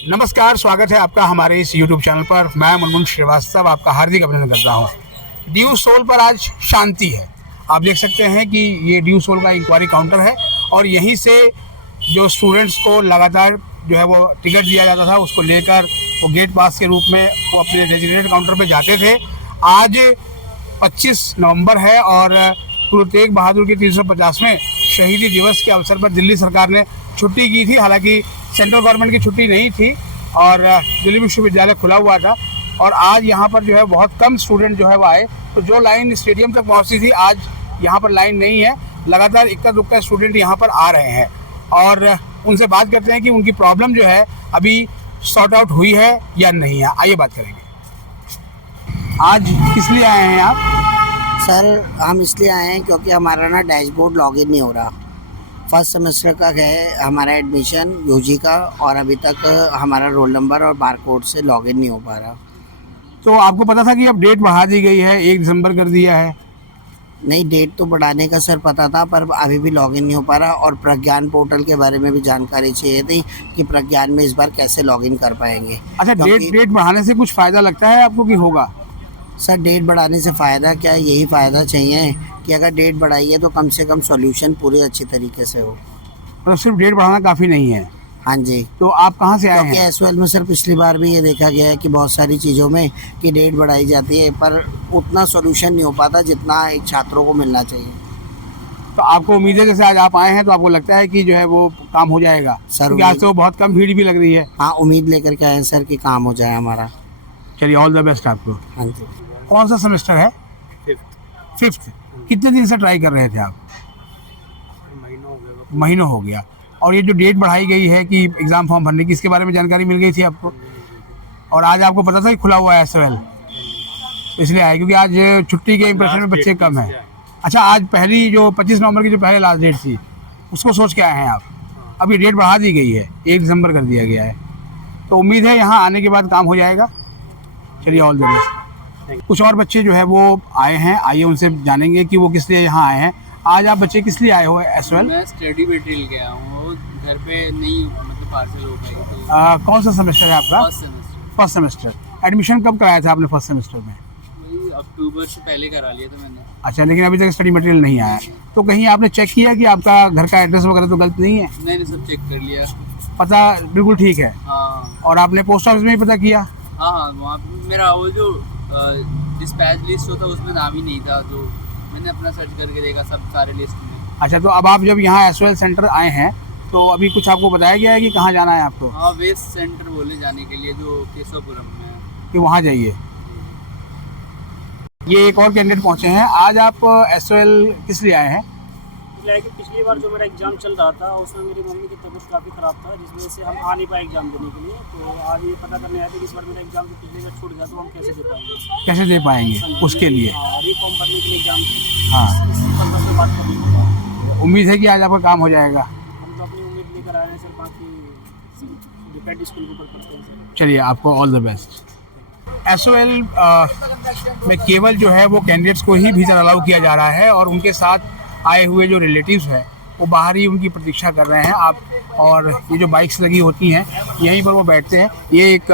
नमस्कार, स्वागत है आपका हमारे इस YouTube चैनल पर। मैं मुनमुन श्रीवास्तव आपका हार्दिक अभिनंदन करता हूँ। ड्यू सोल पर आज शांति है। आप देख सकते हैं कि ये ड्यू सोल का इंक्वायरी काउंटर है और यहीं से जो स्टूडेंट्स को लगातार जो है वो टिकट दिया जाता था, उसको लेकर वो गेट पास के रूप में वो अपने डेजिग्नेटेड काउंटर पर जाते थे। आज 25 नवंबर है और गुरु तेग बहादुर के 350वें शहीदी दिवस के अवसर पर दिल्ली सरकार ने छुट्टी की थी। हालांकि सेंट्रल गवर्नमेंट की छुट्टी नहीं थी और दिल्ली विश्वविद्यालय खुला हुआ था और आज यहाँ पर जो है बहुत कम स्टूडेंट जो है वो आए। तो जो लाइन स्टेडियम तक पहुँचती थी, आज यहाँ पर लाइन नहीं है। लगातार इक्का दुक्का स्टूडेंट यहाँ पर आ रहे हैं और उनसे बात करते हैं कि उनकी प्रॉब्लम जो है अभी सॉर्ट आउट हुई है या नहीं है। आइए बात करेंगे। आज किस लिए आए हैं आप? सर, हम इसलिए आए हैं क्योंकि हमारा ना डैशबोर्ड लॉगिन नहीं हो रहा। फर्स्ट सेमेस्टर का है हमारा एडमिशन यूजी का और अभी तक हमारा रोल नंबर और बारकोड से लॉगिन नहीं हो पा रहा। तो आपको पता था कि अब डेट बढ़ा दी गई है, 1 दिसंबर कर दिया है? नहीं, डेट तो बढ़ाने का सर पता था पर अभी भी लॉगिन नहीं हो पा रहा और प्रज्ञान पोर्टल के बारे में भी जानकारी चाहिए थी कि प्रज्ञान में इस बार कैसे लॉगिन कर पाएंगे। अच्छा, डेट बढ़ाने से कुछ फ़ायदा लगता है आपको कि होगा? सर, डेट बढ़ाने से फ़ायदा क्या है, यही फ़ायदा चाहिए कि अगर डेट बढ़ाई है तो कम से कम सॉल्यूशन पूरे अच्छी तरीके से हो। तो सिर्फ डेट बढ़ाना काफ़ी नहीं है? हाँ जी। तो आप कहाँ से आए हैं? एसवेल में सर पिछली बार भी ये देखा गया है कि बहुत सारी चीज़ों में कि डेट बढ़ाई जाती है पर उतना सॉल्यूशन नहीं हो पाता जितना एक छात्रों को मिलना चाहिए। तो आपको उम्मीद है जैसे आज आप आए हैं तो आपको लगता है कि जो है वो काम हो जाएगा? सर, क्योंकि आज तो बहुत कम भीड़ भी लग रही है। हाँ, उम्मीद लेकर के आए सर कि काम हो जाए हमारा। चलिए, ऑल द बेस्ट आपको। हाँ जी। कौन सा सेमेस्टर है? फिफ्थ। कितने दिन से ट्राई कर रहे थे आप? महीनों हो गया। और ये जो डेट बढ़ाई गई है कि एग्ज़ाम फॉर्म भरने की, इसके बारे में जानकारी मिल गई थी आपको? और आज आपको पता था कि खुला हुआ है एसएल, इसलिए आए क्योंकि आज छुट्टी के इम्प्रेशन में बच्चे कम हैं। अच्छा, आज पहली जो 25 नवंबर की जो पहले लास्ट डेट थी उसको सोच के आए हैं आप? अभी डेट बढ़ा दी गई है, 1 दिसंबर कर दिया गया है। तो उम्मीद है यहाँ आने के बाद काम हो जाएगा। चलिए, ऑल द बेस्ट। कुछ और बच्चे जो है वो आए हैं, आइए उनसे जानेंगे कि वो किस लिए यहाँ आए हैं। आज आप बच्चे किस लिए आए हो एसवेल? मैं स्टडी मटेरियल गया हूँ, घर पे नहीं मतलब पार्सल हो गया। कौन सा सेमेस्टर है आपका? First semester. एडमिशन कब कराया था आपने फर्स्ट सेमेस्टर में? वही अक्टूबर से पहले करा लिया था मैंने। अच्छा, लेकिन अभी तक स्टडी मटेरियल नहीं आया। तो कहीं आपने चेक किया कि आपका घर का एड्रेस वगैरह तो गलत नहीं है? मैंने सब चेक कर लिया। पता बिल्कुल ठीक है? हाँ और आपने पोस्ट ऑफिस में भी पता किया? हाँ, वहाँ पे मेरा वो जो डिस्पैच लिस्ट होता उसमें नाम ही नहीं था, तो मैंने अपना सर्च करके देखा सब सारे लिस्ट में। अच्छा, तो अब आप जब यहाँ एसवेल सेंटर आए हैं तो अभी कुछ आपको बताया गया है कि कहाँ जाना है आपको? हाँ, वेस्ट सेंटर बोले जाने के लिए जो केशवपुरम में है, कि वहाँ जाइए। ये एक और कैंडिडेट पहुँचे हैं। आज आप एसवेल किस लिए आए हैं? इसलिए कि पिछली बार जो मेरा एग्ज़ाम चल रहा था उसमें मेरी मम्मी की तबीयत काफ़ी ख़राब था, जिस वजह से हम आ नहीं पाए एग्ज़ाम देने के लिए। तो आज ये पता करने आए थे कि इस बार मेरा एग्ज़ाम जो पिछले बार छूट गया तो हम कैसे दे पाएंगे। कैसे दे पाएंगे उसके लिए? रीफॉर्म भरने के लिए एग्ज़ाम। हाँ, इस पर्पज़ से बात करनी। उम्मीद है कि आज आपका काम हो जाएगा। हम तो अपनी उम्मीद लेकर आए हैं सर, बाकी डिपेंड स्कूल के ऊपर करते हैं सर। चलिए, आपको ऑल द बेस्ट। एसओएल में केवल जो है वो कैंडिडेट्स को ही भीतर अलाउ किया जा रहा है और उनके साथ आए हुए जो रिलेटिव्स हैं वो बाहर ही उनकी प्रतीक्षा कर रहे हैं। आप और ये जो बाइक्स लगी होती हैं यहीं पर वो बैठते हैं। ये एक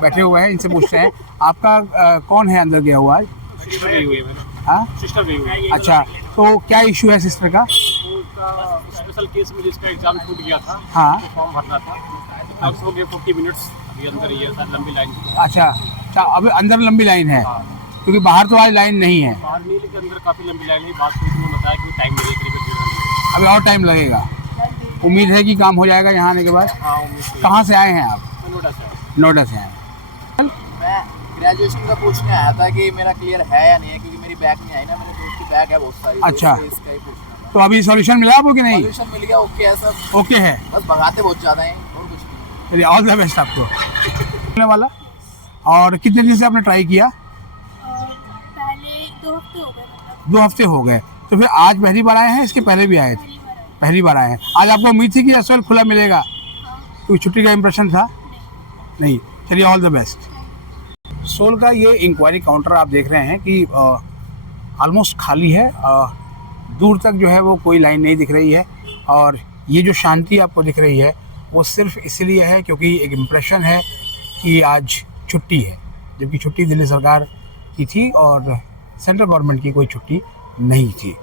बैठे हुए हैं, इनसे पूछते हैं आपका कौन है अंदर गया हुआ? सिस्टर गई हुई है मेरा। हाँ, सिस्टर गई हुई है। अच्छा, तो क्या इशू है सिस्टर का? उसका स्पेशल केस में जिसका एग्ज़ाम छूट गया था, हाँ, फॉर्म भरना था। अब हो गए 40 मिनट्स, अभी अंदर ही है सर, लंबी लाइन। अच्छा, अब अंदर लंबी लाइन है क्योंकि बाहर तो आज लाइन नहीं है। बाहर नहीं, लेकिन अंदर काफ़ी लंबी लाइन है। बात में बताया कि टाइम लगेगा करीब। अभी और टाइम लगेगा। उम्मीद है कि काम हो जाएगा यहाँ आने के बाद। हाँ, उम्मीद। कहाँ से आए हैं आप? नोएडा से। नोएडा से आए। मैं ग्रेजुएशन का पूछने आया था कि मेरा क्लियर है या नहीं है, क्योंकि मेरी बैग नहीं आई ना, मेरे दोस्त की बैग है बहुत सारी। अच्छा। तो इसका ही पूछना था। तो अभी सॉल्यूशन मिला आपको कि नहीं? सॉल्यूशन मिल गया, ओके है सब। ओके है, बस भगाते बहुत ज़्यादा हैं और कुछ नहीं। चलिए, ऑल द बेस्ट आपको। मिलने वाला। और कितने दिन से आपने ट्राई किया? पहले 2 हफ्ते हो गए। 2 हफ्ते हो गए। तो फिर आज पहली बार आए हैं, इसके पहले भी आए थे? पहली बार आए हैं। आज आपको उम्मीद थी कि एसएल खुला मिलेगा? कोई छुट्टी का इम्प्रेशन था? नहीं। चलिए, ऑल द बेस्ट। सोल का ये इंक्वायरी काउंटर आप देख रहे हैं कि ऑलमोस्ट खाली है। दूर तक जो है वो कोई लाइन नहीं दिख रही है और ये जो शांति आपको दिख रही है वो सिर्फ इसलिए है क्योंकि एक इम्प्रेशन है कि आज छुट्टी है, जबकि छुट्टी दिल्ली सरकार की थी और सेंट्रल गवर्नमेंट की कोई छुट्टी नहीं थी।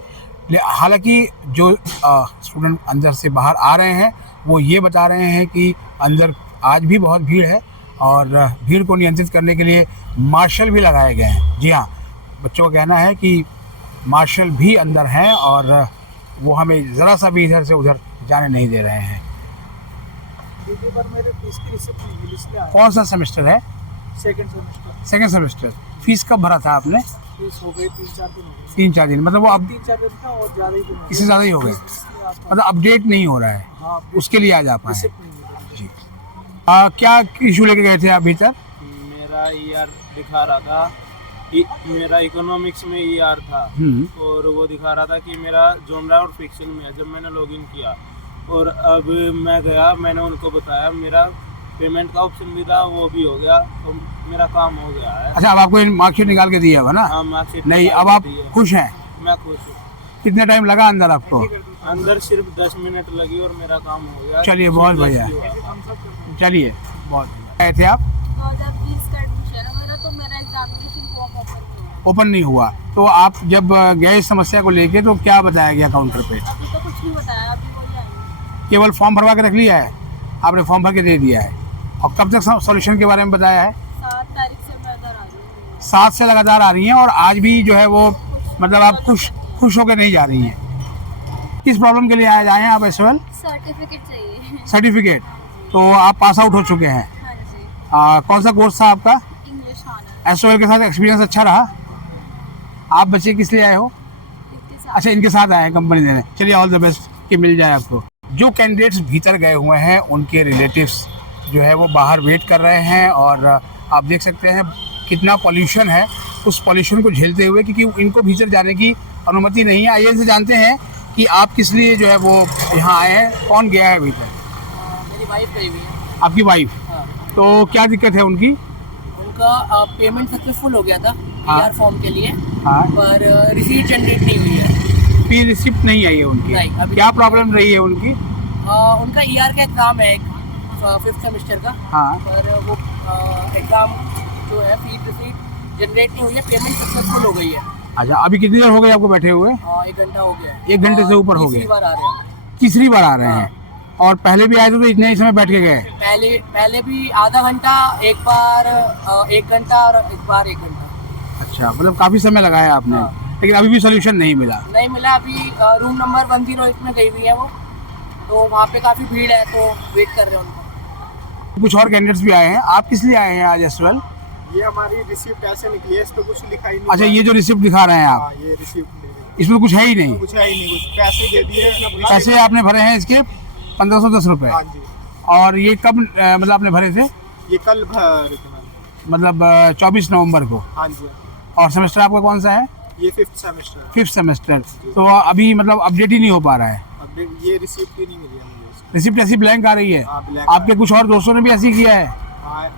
हालांकि जो स्टूडेंट अंदर से बाहर आ रहे हैं वो ये बता रहे हैं कि अंदर आज भी बहुत भीड़ है और भीड़ को नियंत्रित करने के लिए मार्शल भी लगाए गए हैं। जी हाँ, बच्चों का कहना है कि मार्शल भी अंदर हैं और वो हमें ज़रा सा भी इधर से उधर जाने नहीं दे रहे हैं। दीदी पर मेरे फीस की रिसिप्ट नहीं मिली, इसलिए आया। कौन सा सेमेस्टर है? Second semester. फीस कब भरा था आपने? फीस हो गई 3-4 दिन हो गए। 3-4 दिन, मतलब वो अब 3-4 दिन था और ज़्यादा ही दिन हो गए। इससे ज़्यादा ही हो गए, इसलिए आप मतलब अपडेट नहीं हो रहा है, हाँ उसके लिए आज आप आए। रिसिप्ट नहीं मिली। जी, क्या इशू लेके गए थे आप भीतर? मेरा ईआर दिखा रहा था कि मेरा इकोनॉमिक्स में ईआर था और वो दिखा रहा था कि मेरा जोनरा और फिक्शन में है। जब मैंने लॉगिन किया और अब मैं गया, मैंने उनको बताया, मेरा पेमेंट का ऑप्शन भी था, वो भी हो गया, तो मेरा काम हो गया है। अच्छा, अब आपको मार्कशीट निकाल के दिया हुआ ना? हाँ, मार्कशीट नहीं, निकाल अब के आप दी है। खुश हैं? मैं खुश हूँ। कितना टाइम लगा अंदर आपको? अंदर सिर्फ 10 मिनट लगी और मेरा काम हो गया। चलिए, बहुत बढ़िया, चलिए, बहुत बढ़िया। गए थे आप? 2020 का एडमिशन है मेरा, तो मेरा एग्जामिनेशन फॉर्म ओपन नहीं हुआ, तो आप जब गए इस समस्या को लेके तो क्या बताया गया काउंटर पे? अभी तो कुछ नहीं बताया, अभी वही आई। केवल फॉर्म भरवा के रख लिया है आपने? फॉर्म भर के दे दिया है। और कब तक सॉल्यूशन के बारे में बताया है? 7 तारीख से मैं इधर आ रही हूँ। 7 से लगातार आ रही हैं और आज भी जो है वो मतलब आप खुश होकर नहीं जा रही हैं। किस प्रॉब्लम के लिए आए हैं आप इस वक्त? सर्टिफिकेट चाहिए। सर्टिफिकेट, तो आप पास आउट हो चुके हैं। हाँ जी। कौन सा कोर्स था आपका? English honour. एसओएल के साथ एक्सपीरियंस अच्छा रहा? आप बच्चे किस लिए आए हो? अच्छा, इनके साथ आए हैं कंपनी देने। चलिए, ऑल द बेस्ट कि मिल जाए आपको। जो कैंडिडेट्स भीतर गए हुए हैं उनके रिलेटिव्स जो है वो बाहर वेट कर रहे हैं और आप देख सकते हैं कितना पॉल्यूशन है। उस पॉल्यूशन को झेलते हुए, क्योंकि इनको भीतर जाने की अनुमति नहीं है। आइए इनसे जानते हैं कि आप किस लिए जो है वो यहाँ आए हैं, कौन गया है भीतर? मेरी वाइफ गई हुई है। आपकी वाइफ? हाँ। तो क्या दिक्कत है उनकी? उनका पेमेंट सक्सेसफुल हो गया था ईआर फॉर्म के लिए, हाँ, पर रिसीट जनरेट नहीं हुई है। फिर रिसिप्ट नहीं आई है उनकी? नहीं, अभी क्या प्रॉब्लम रही है उनकी? उनका ईआर का एग्ज़ाम है 5th सेमेस्टर का, हाँ, पर वो एग्ज़ाम जो है फीस रिसीट जनरेट नहीं हुई है, पेमेंट सक्सेसफुल हो गई है। अच्छा, अभी कितनी देर हो गई आपको बैठे हुए? 1 घंटा हो गया है। 1 घंटे से ऊपर हो तीसरी गया? बार आ रहे हैं। तीसरी बार आ रहे हैं? और पहले भी आए थे तो इतने ही समय बैठ के गए? पहले भी आधा घंटा, एक बार 1 घंटा और एक बार 1 घंटा। अच्छा, मतलब काफ़ी समय लगाया आपने। हाँ। लेकिन अभी भी सोल्यूशन नहीं मिला? नहीं मिला। अभी रूम नंबर 108 में गई हुई है वो, तो वहाँ पे काफ़ी भीड़ है, तो वेट कर रहे हैं उनको। कुछ और कैंडिडेट्स भी आए हैं। आप किस लिए आए हैं आज एस वेल? ये हमारी रिसिप्ट ऐसे निकली है, इस पे कुछ लिखा ही नहीं। अच्छा, ये जो रिसिप्ट दिखा रहे हैं आप, ये रिसिप्ट इसमें कुछ है ही नहीं? कुछ है ही नहीं, कुछ पैसे दे दिए। पैसे आपने भरे हैं इसके 1510 रुपये? हाँ जी। और ये कब मतलब आपने भरे थे? ये कल भरे थे मैंने। मतलब 24 नवंबर को? हाँ जी। और सेमेस्टर आपका कौन सा है? ये 5th सेमेस्टर है। 5th semester. तो अभी मतलब अपडेट ही नहीं हो पा रहा है? अब ये रिसिप्ट ही नहीं मिली है मुझे। रिसिप्ट ऐसी ब्लैंक आ रही है? हाँ, ब्लैंक आपके कुछ और दोस्तों ने भी ऐसे ही किया है? हाँ।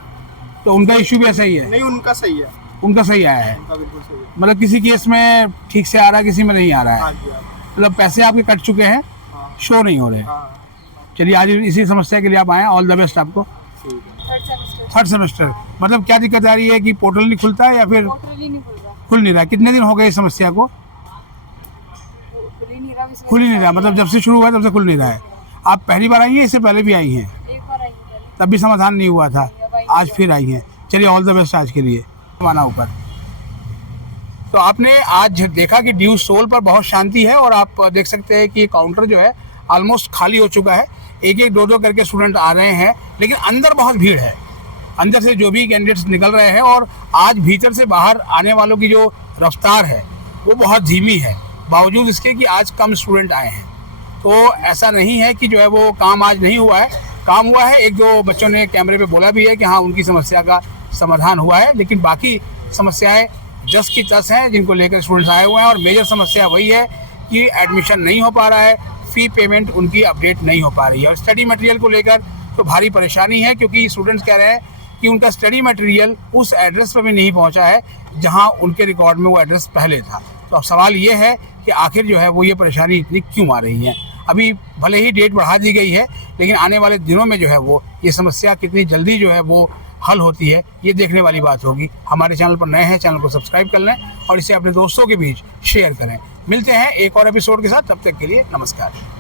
तो उनका इश्यू भी ऐसा ही है? नहीं, उनका सही है। उनका सही आया है? उनका बिल्कुल सही है। मतलब किसी केस में ठीक से आ रहा है, किसी में नहीं आ रहा है? हाँ जी। हाँ। मतलब पैसे आपके कट चुके हैं, हाँ। शो नहीं हो रहे? हाँ। चलिए, आज इसी समस्या के लिए आप आए हैं। ऑल द बेस्ट आपको। ठीक है। 3rd semester. 3rd सेमेस्टर, मतलब क्या दिक्कत आ रही है कि पोर्टल नहीं खुलता है या फिर पोर्टल ही नहीं खुल रहा। खुल नहीं रहा? कितने दिन हो गए इस समस्या को? खुल ही नहीं रहा। खुल ही नहीं रहा, मतलब जब से शुरू हुआ तब से खुल नहीं रहा है। आप पहली बार आई हैं, इससे पहले भी आई हैं? एक बार आई हूँ पहले। तब भी समाधान नहीं हुआ था, आज फिर आई हैं। चलिए, ऑल द बेस्ट आज के लिए। माना ऊपर। तो आपने आज देखा कि ड्यू सोल पर बहुत शांति है और आप देख सकते हैं कि काउंटर जो है ऑलमोस्ट खाली हो चुका है। एक एक दो करके स्टूडेंट आ रहे हैं, लेकिन अंदर बहुत भीड़ है। अंदर से जो भी कैंडिडेट्स निकल रहे हैं और आज भीतर से बाहर आने वालों की जो रफ्तार है वो बहुत धीमी है, बावजूद इसके कि आज कम स्टूडेंट आए हैं। तो ऐसा नहीं है कि जो है वो काम आज नहीं हुआ है, काम हुआ है। 1-2 बच्चों ने कैमरे पे बोला भी है कि हाँ, उनकी समस्या का समाधान हुआ है, लेकिन बाकी समस्याएं जस की तस हैं जिनको लेकर स्टूडेंट्स आए हुए हैं। और मेजर समस्या वही है कि एडमिशन नहीं हो पा रहा है, फ़ी पेमेंट उनकी अपडेट नहीं हो पा रही है। और स्टडी मटेरियल को लेकर तो भारी परेशानी है, क्योंकि स्टूडेंट्स कह रहे हैं कि उनका स्टडी मटेरियल उस एड्रेस पर भी नहीं पहुंचा है जहां उनके रिकॉर्ड में वो एड्रेस पहले था। तो अब सवाल ये है कि आखिर जो है वो ये परेशानी इतनी क्यों आ रही है। अभी भले ही डेट बढ़ा दी गई है, लेकिन आने वाले दिनों में जो है वो ये समस्या कितनी जल्दी जो है वो हल होती है, ये देखने वाली बात होगी। हमारे चैनल पर नए हैं, चैनल को सब्सक्राइब कर लें और इसे अपने दोस्तों के बीच शेयर करें। मिलते हैं एक और एपिसोड के साथ, तब तक के लिए नमस्कार।